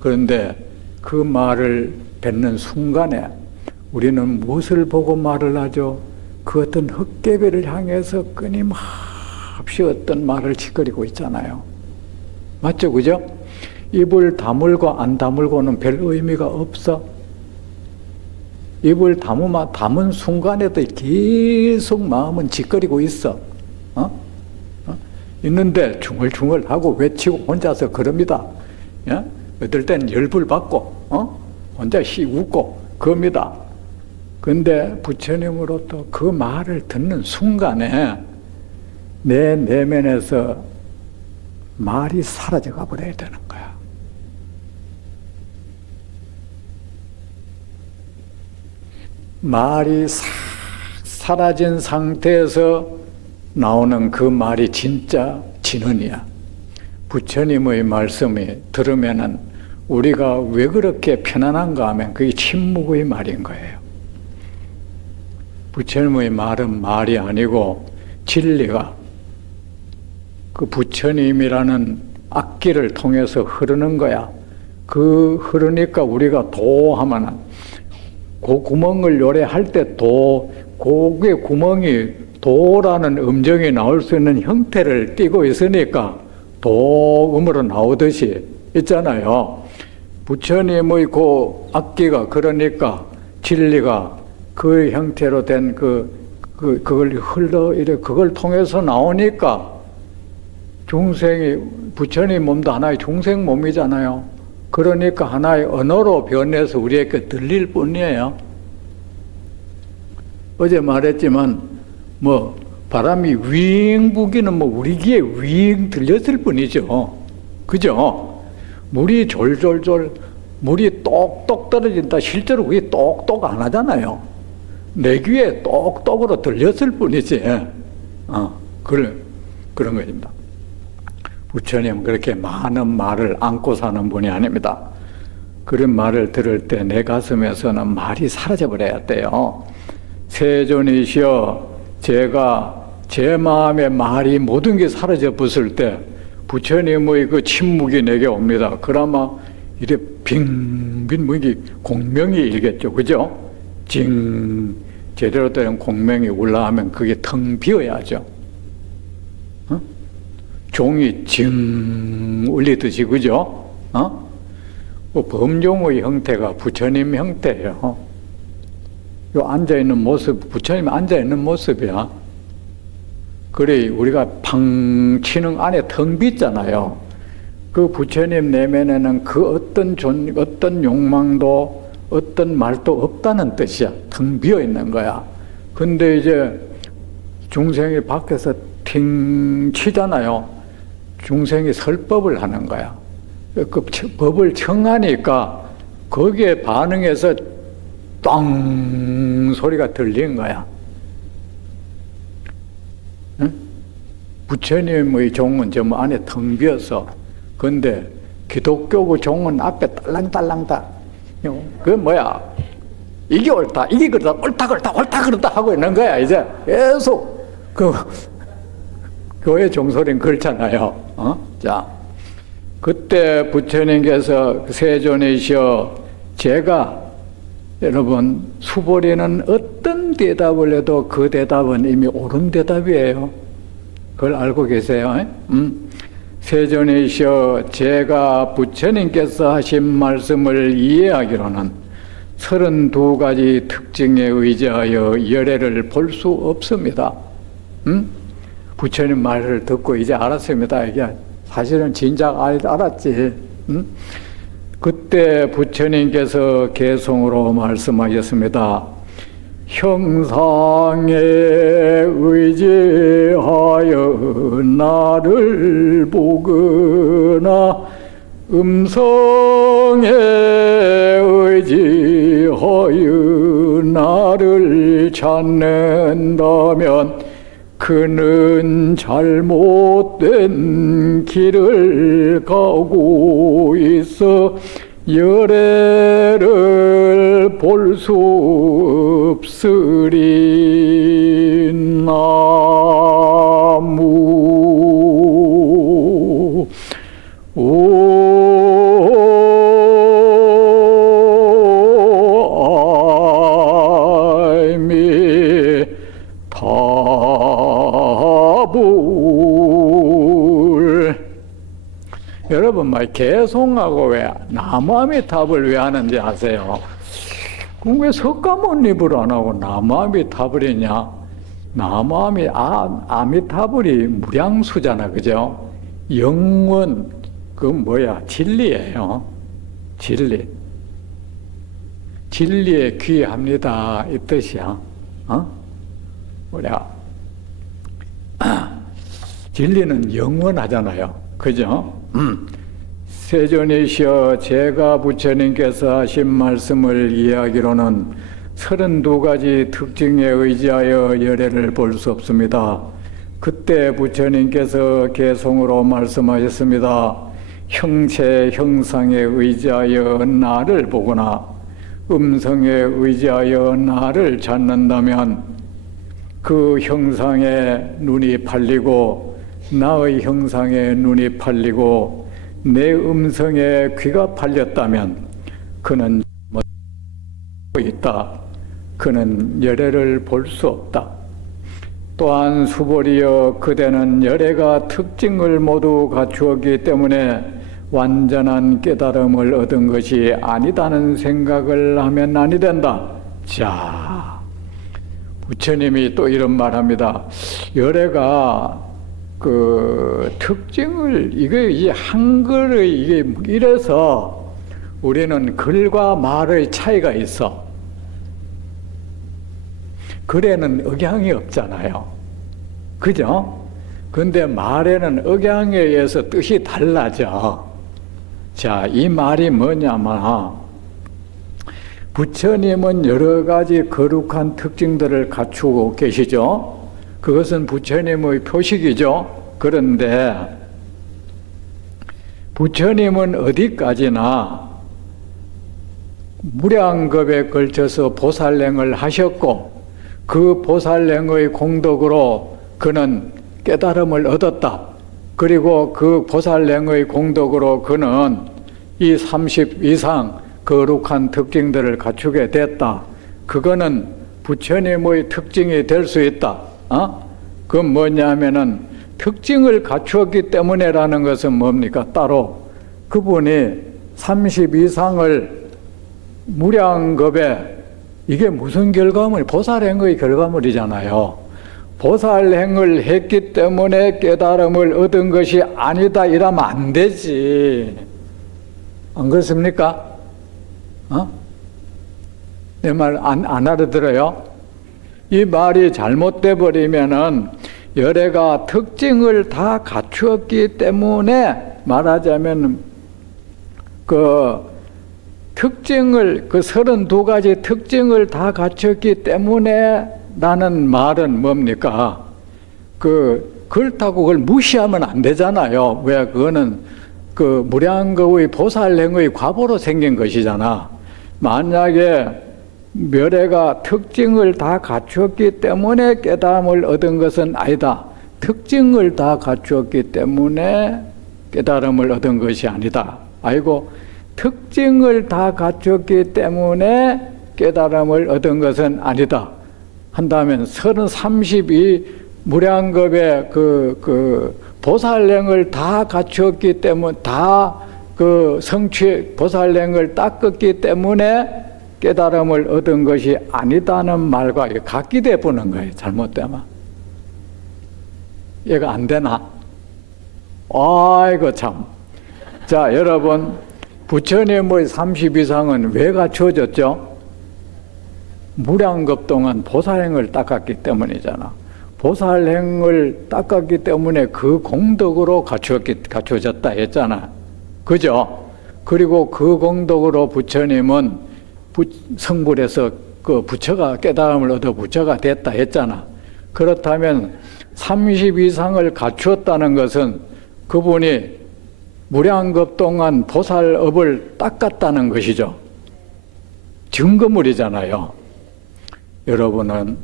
그런데 그 말을 뱉는 순간에 우리는 무엇을 보고 말을 하죠? 그 어떤 헛개비를 향해서 끊임없이 어떤 말을 짓거리고 있잖아요. 맞죠? 그죠? 입을 다물고 안 다물고는 별 의미가 없어. 입을 담은 순간에도 계속 마음은 짓거리고 있어. 있는데 중얼중얼하고 외치고 혼자서 그럽니다. 예? 어떨 땐 열불 받고, 혼자 웃고, 그럽니다. 근데 부처님으로부터 그 말을 듣는 순간에 내 내면에서 말이 사라져가 버려야 되는 거야. 말이 사라진 상태에서 나오는 그 말이 진짜 진언이야. 부처님의 말씀이 들으면은 우리가 왜 그렇게 편안한가 하면 그게 침묵의 말인 거예요. 부처님의 말은 말이 아니고 진리가 그 부처님이라는 악기를 통해서 흐르는 거야. 그 흐르니까 우리가 도 하면은 그 구멍을 요래할 때 도, 그게 구멍이 도라는 음정이 나올 수 있는 형태를 띠고 있으니까 도음으로 나오듯이 있잖아요. 부처님의 그 악기가 그러니까 진리가 그 형태로 된 그걸 그걸 통해서 나오니까 중생이, 부처님 몸도 하나의 중생 몸이잖아요. 그러니까 하나의 언어로 변해서 우리에게 들릴 뿐이에요. 어제 말했지만 바람이 윙 부기는 우리 귀에 윙 들렸을 뿐이죠. 그죠? 물이 졸졸졸, 물이 똑똑 떨어진다. 실제로 그게 똑똑 안 하잖아요. 내 귀에 똑똑으로 들렸을 뿐이지. 그런 것입니다. 부처님은 그렇게 많은 말을 안고 사는 분이 아닙니다. 그런 말을 들을 때 내 가슴에서는 말이 사라져버려야 돼요. 세존이시여, 제가 제 마음의 말이 모든 게 사라져 버렸을 때 부처님의 그 침묵이 내게 옵니다. 그러면 이래 빙빙 이게 공명이 일겠죠. 그죠? 징, 제대로 된 공명이 올라가면 그게 텅 비어야죠. 종이 징 울리듯이, 그죠? 범종의 형태가 부처님 형태예요. 요 앉아있는 모습, 부처님이 앉아있는 모습이야. 그래, 우리가 팡 치는 안에 텅 비있잖아요. 그 부처님 내면에는 그 어떤 욕망도, 어떤 말도 없다는 뜻이야. 텅 비어 있는 거야. 근데 이제 중생이 밖에서 팅 치잖아요. 중생이 설법을 하는 거야. 그 법을 청하니까 거기에 반응해서 땅 소리가 들린 거야. 응? 부처님의 종은 저 안에 텅 비어서, 근데 기독교 종은 앞에 딸랑딸랑다. 그 뭐야? 이게 옳다, 이게 그렇다, 옳다 그렇다 하고 있는 거야. 이제 계속 그 교회 종소리는 그렇잖아요. 자, 그때 부처님께서 세존이시여 제가 여러분 수보리는 어떤 대답을 해도 그 대답은 이미 옳은 대답이에요. 그걸 알고 계세요? 세존이시여 제가 부처님께서 하신 말씀을 이해하기로는 32가지 특징에 의지하여 열애를 볼 수 없습니다. 부처님 말을 듣고 이제 알았습니다. 이게 사실은 진작 알았지. 그때 부처님께서 개송으로 말씀하셨습니다. 형상에 의지하여 나를 보거나 음성에 의지하여 나를 찾는다면 그는 잘못된 길을 가고 있어 열애를 볼 수 없으리. 나무 여러분 말 개송하고 왜 나무아미타불 왜 하는지 아세요? 그럼 왜 석가모니불 안 하고 나무아미타불 이냐? 아미타불이 무량수잖아, 그죠? 영원 그 뭐야 진리예요. 진리에 귀합니다 이 뜻이야. 뭐야? 진리는 영원하잖아요, 그죠? 세존이시여 제가 부처님께서 하신 말씀을 이해하기로는 32가지 특징에 의지하여 열애를 볼 수 없습니다. 그때 부처님께서 개송으로 말씀하셨습니다. 형체 형상에 의지하여 나를 보거나 음성에 의지하여 나를 찾는다면 그 형상에 눈이 팔리고 나의 형상에 눈이 팔리고 내 음성에 귀가 팔렸다면 그는 있다. 그는 열애를 볼 수 없다. 또한 수보리여 그대는 열애가 특징을 모두 갖추었기 때문에 완전한 깨달음을 얻은 것이 아니다는 생각을 하면 아니 된다. 자, 부처님이 또 이런 말합니다. 열애가 그 특징을 이 한글의 이게 이래서 우리는 글과 말의 차이가 있어. 글에는 억양이 없잖아요, 그죠? 근데 말에는 억양에 의해서 뜻이 달라져. 자, 이 말이 뭐냐면 부처님은 여러 가지 거룩한 특징들을 갖추고 계시죠. 그것은 부처님의 표식이죠. 그런데 부처님은 어디까지나 무량겁에 걸쳐서 보살행을 하셨고 그 보살행의 공덕으로 그는 깨달음을 얻었다. 그리고 그 보살행의 공덕으로 그는 이 30 이상 거룩한 특징들을 갖추게 됐다. 그거는 부처님의 특징이 될 수 있다. 그건 뭐냐면은 특징을 갖추었기 때문에라는 것은 뭡니까? 따로 그분이 30 이상을 무량겁에 이게 무슨 결과물? 보살행의 결과물이잖아요. 보살행을 했기 때문에 깨달음을 얻은 것이 아니다 이러면 안 되지. 안 그렇습니까? 내 말 안 알아들어요? 이 말이 잘못돼 버리면은 열애가 특징을 다 갖추었기 때문에 말하자면 그 특징을 그 32가지 특징을 다 갖췄기 때문에 라는 말은 뭡니까? 그렇다고 그걸 무시하면 안 되잖아요. 왜? 그거는 그 무량겁의 보살행의 과보로 생긴 것이잖아. 만약에 멸애가 특징을 다 갖추었기 때문에 깨달음을 얻은 것은 아니다. 특징을 다 갖추었기 때문에 깨달음을 얻은 것이 아니다. 아이고, 특징을 다 갖췄기 때문에 깨달음을 얻은 것은 아니다. 한다면 32 무량겁의 그 보살행을 다 갖추었기 때문에 다 그 성취 보살행을 닦았기 때문에 깨달음을 얻은 것이 아니다는 말과 같기 돼 보는 거예요. 잘못되면. 얘가 안 되나? 아이고 참. 자, 여러분, 부처님의 30 이상은 왜 갖추어졌죠? 무량겁 동안 보살행을 닦았기 때문이잖아. 보살행을 닦았기 때문에 그 공덕으로 갖추어졌다 했잖아. 그죠? 그리고 그 공덕으로 부처님은 성불에서 그 부처가 깨달음을 얻어 부처가 됐다 했잖아. 그렇다면 30 이상을 갖추었다는 것은 그분이 무량겁 동안 보살업을 닦았다는 것이죠. 증거물이잖아요. 여러분은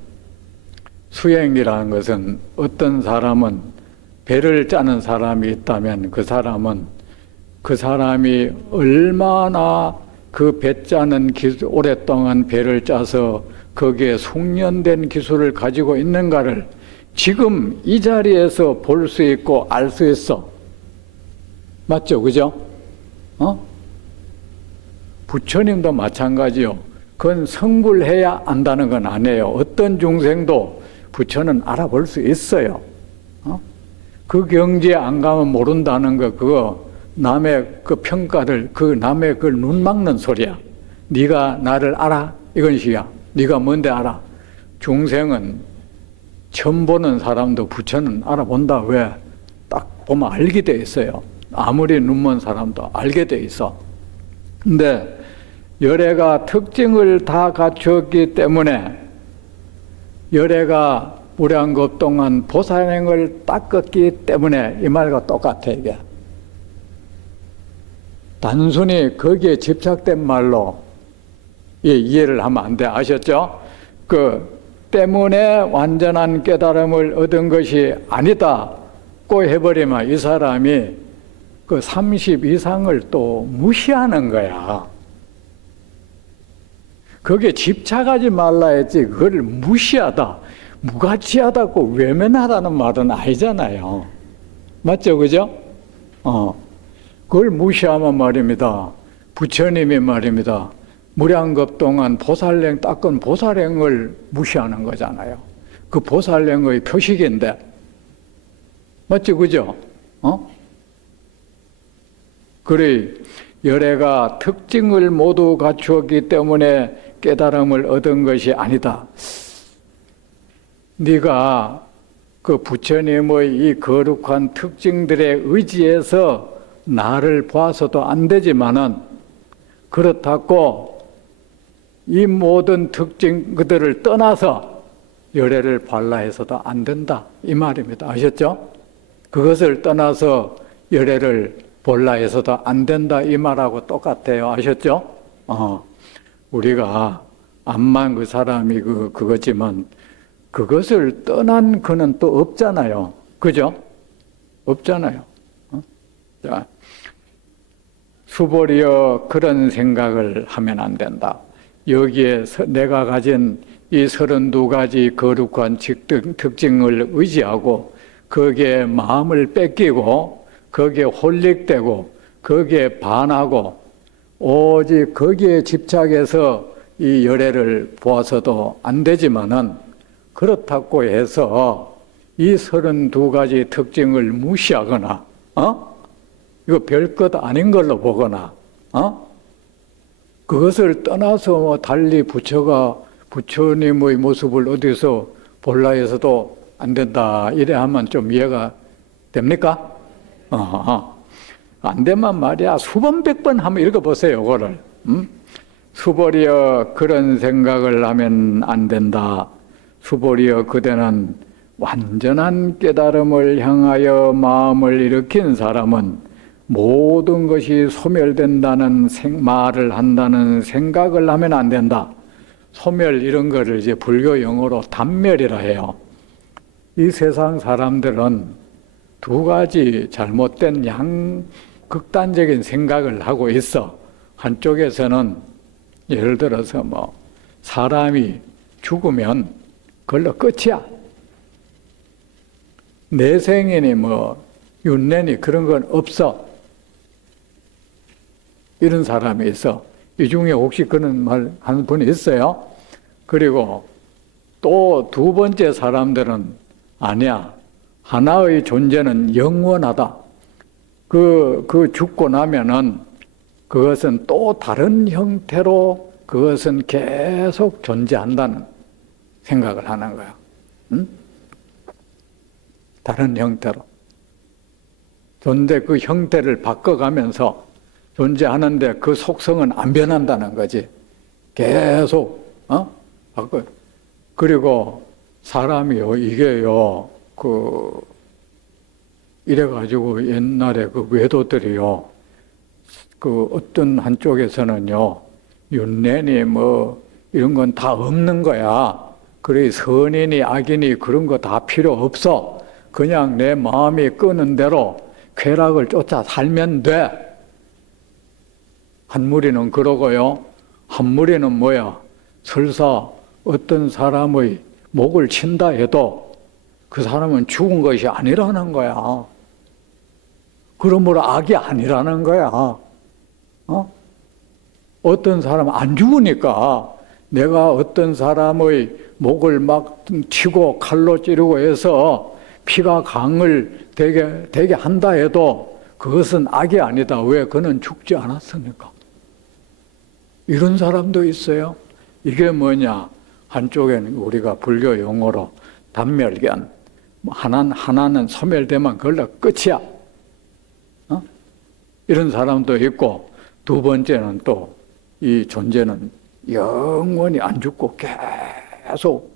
수행이라는 것은 어떤 사람은 배를 짜는 사람이 있다면 그 사람이 얼마나 그 배 짜는 기술, 오랫동안 배를 짜서 거기에 숙련된 기술을 가지고 있는가를 지금 이 자리에서 볼 수 있고 알 수 있어. 맞죠? 그죠? 부처님도 마찬가지요. 그건 성불해야 안다는 건 아니에요. 어떤 중생도 부처는 알아볼 수 있어요. 그 경지에 안 가면 모른다는 거, 그거 남의 그 평가를, 그 남의 그걸 눈 막는 소리야. 네가 나를 알아? 이건 식이야. 네가 뭔데 알아? 중생은 처음 보는 사람도 부처는 알아본다. 왜? 딱 보면 알게 돼 있어요. 아무리 눈먼 사람도 알게 돼 있어. 근데 열애가 특징을 다 갖추었기 때문에 열애가 무량겁 동안 보살행을 닦았기 때문에 이 말과 똑같아 이게. 단순히 거기에 집착된 말로 이해를 하면 안 돼. 아셨죠? 그 때문에 완전한 깨달음을 얻은 것이 아니다고 해버리면 이 사람이 그 30 이상을 또 무시하는 거야. 거기에 집착하지 말라 했지 그걸 무시하다, 무가치하다고 외면하라는 말은 아니잖아요. 맞죠? 그죠? 그걸 무시하면 말입니다. 부처님이 말입니다. 무량겁 동안 보살행 닦은 보살행을 무시하는 거잖아요. 그 보살행의 표식인데. 맞죠? 그죠? 그래, 열애가 특징을 모두 갖추었기 때문에 깨달음을 얻은 것이 아니다. 네가 그 부처님의 이 거룩한 특징들에 의지해서 나를 봐서도 안 되지만은 그렇다고 이 모든 특징 그들을 떠나서 열애를 발라해서도 안 된다 이 말입니다. 아셨죠? 그것을 떠나서 열애를 볼라해서도 안 된다 이 말하고 똑같아요. 아셨죠? 우리가 암만 그 사람이 그거지만 그것을 떠난 그는 또 없잖아요. 그죠? 없잖아요. 자, 수보리여 그런 생각을 하면 안 된다. 여기에 내가 가진 이 32가지 거룩한 특징을 의지하고 거기에 마음을 뺏기고 거기에 홀릭되고 거기에 반하고 오직 거기에 집착해서 이 열애를 보아서도 안 되지만은 그렇다고 해서 이 32가지 특징을 무시하거나 이거 별것 아닌 걸로 보거나 그것을 떠나서 달리 부처님의 모습을 어디서 볼라 해서도 안 된다 이래 하면 좀 이해가 됩니까? 안 되면 말이야 수번 백번 한번 읽어보세요. 그거를 수보리여 그런 생각을 하면 안 된다. 수보리여 그대는 완전한 깨달음을 향하여 마음을 일으킨 사람은 모든 것이 소멸된다는 말을 한다는 생각을 하면 안 된다. 소멸 이런 거를 이제 불교 용어로 단멸이라 해요. 이 세상 사람들은 두 가지 잘못된 극단적인 생각을 하고 있어. 한쪽에서는 예를 들어서 뭐 사람이 죽으면 그걸로 끝이야. 내생이니 뭐 윤회니 그런 건 없어. 이런 사람이 있어. 이 중에 혹시 그런 말 하는 분이 있어요? 그리고 또 두 번째 사람들은 아니야. 하나의 존재는 영원하다. 그 죽고 나면은 그것은 또 다른 형태로 그것은 계속 존재한다는 생각을 하는 거야. 응? 다른 형태로. 존재 그 형태를 바꿔가면서 존재하는데 그 속성은 안 변한다는 거지. 계속, 바꿔. 그리고 사람이요, 이게요, 이래가지고 옛날에 그 외도들이요, 어떤 한쪽에서는요, 윤회니 뭐, 이런 건 다 없는 거야. 그래, 선이니 악이니 그런 거 다 필요 없어. 그냥 내 마음이 끄는 대로 쾌락을 쫓아 살면 돼. 한 무리는 그러고요. 한 무리는 뭐야? 설사 어떤 사람의 목을 친다 해도 그 사람은 죽은 것이 아니라는 거야. 그러므로 악이 아니라는 거야. 어떤 사람은 안 죽으니까 내가 어떤 사람의 목을 막 치고 칼로 찌르고 해서 피가 강을 되게 한다 해도 그것은 악이 아니다. 왜? 그는 죽지 않았으니까. 이런 사람도 있어요. 이게 뭐냐? 한쪽에는 우리가 불교 용어로 단멸견, 하나는 소멸되면 그걸로 끝이야. 이런 사람도 있고, 두 번째는 또 이 존재는 영원히 안 죽고 계속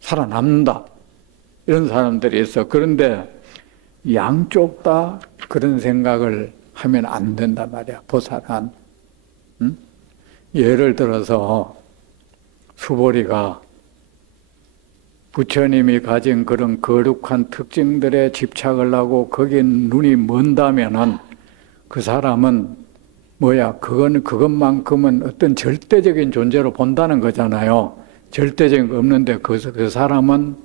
살아남는다. 이런 사람들이 있어. 그런데 양쪽 다 그런 생각을 하면 안 된단 말이야. 보살은. 예를 들어서 수보리가 부처님이 가진 그런 거룩한 특징들에 집착을 하고 거기에 눈이 먼다면은 그 사람은 그것만큼은 어떤 절대적인 존재로 본다는 거잖아요. 절대적인 거 없는데 그 사람은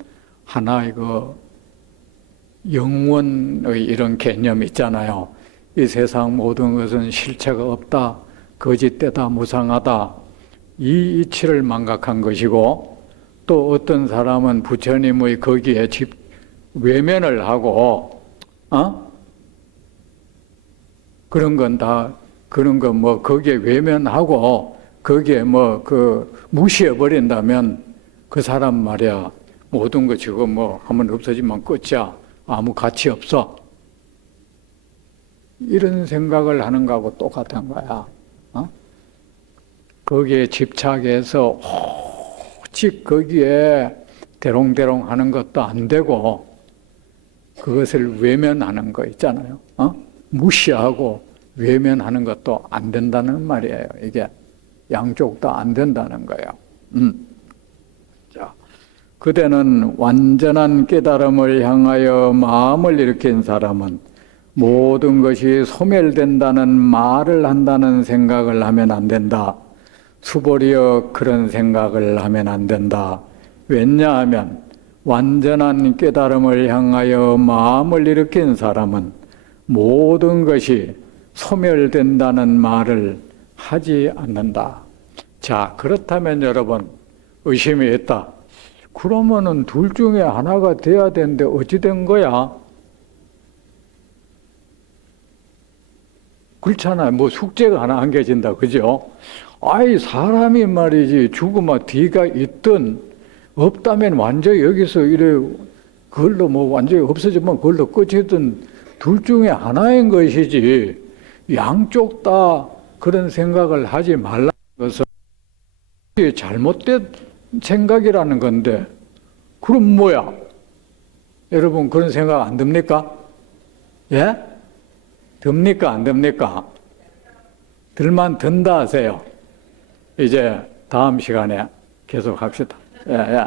하나의 영원의 이런 개념이 있잖아요. 이 세상 모든 것은 실체가 없다, 거짓되다, 무상하다. 이 이치를 망각한 것이고, 또 어떤 사람은 부처님의 거기에 외면을 하고, 그런 거 거기에 외면하고, 거기에 무시해 버린다면, 그 사람 말이야, 모든 거 지금 하면 없어지면 끝이야. 아무 가치 없어. 이런 생각을 하는 거하고 똑같은 거야. 거기에 집착해서 오직 거기에 대롱대롱 하는 것도 안 되고, 그것을 외면하는 거 있잖아요. 무시하고 외면하는 것도 안 된다는 말이에요. 이게 양쪽 다 안 된다는 거예요. 자, 그대는 완전한 깨달음을 향하여 마음을 일으킨 사람은 모든 것이 소멸된다는 말을 한다는 생각을 하면 안 된다. 수보리여 그런 생각을 하면 안 된다. 왜냐하면 완전한 깨달음을 향하여 마음을 일으킨 사람은 모든 것이 소멸된다는 말을 하지 않는다. 자, 그렇다면 여러분 의심이 있다. 그러면은 둘 중에 하나가 돼야 되는데 어찌 된 거야? 그렇잖아요. 숙제가 하나 안겨진다. 그죠? 아이, 사람이 말이지, 죽으면 뒤가 있든, 없다면 완전히 여기서 그걸로 완전히 없어지면 그걸로 끝이든, 둘 중에 하나인 것이지, 양쪽 다 그런 생각을 하지 말라는 것은 잘못된 생각이라는 건데, 그럼 뭐야? 여러분, 그런 생각 안 듭니까? 예? 듭니까? 안 듭니까? 들만 든다 하세요. 이제 다음 시간에 계속 합시다. 예.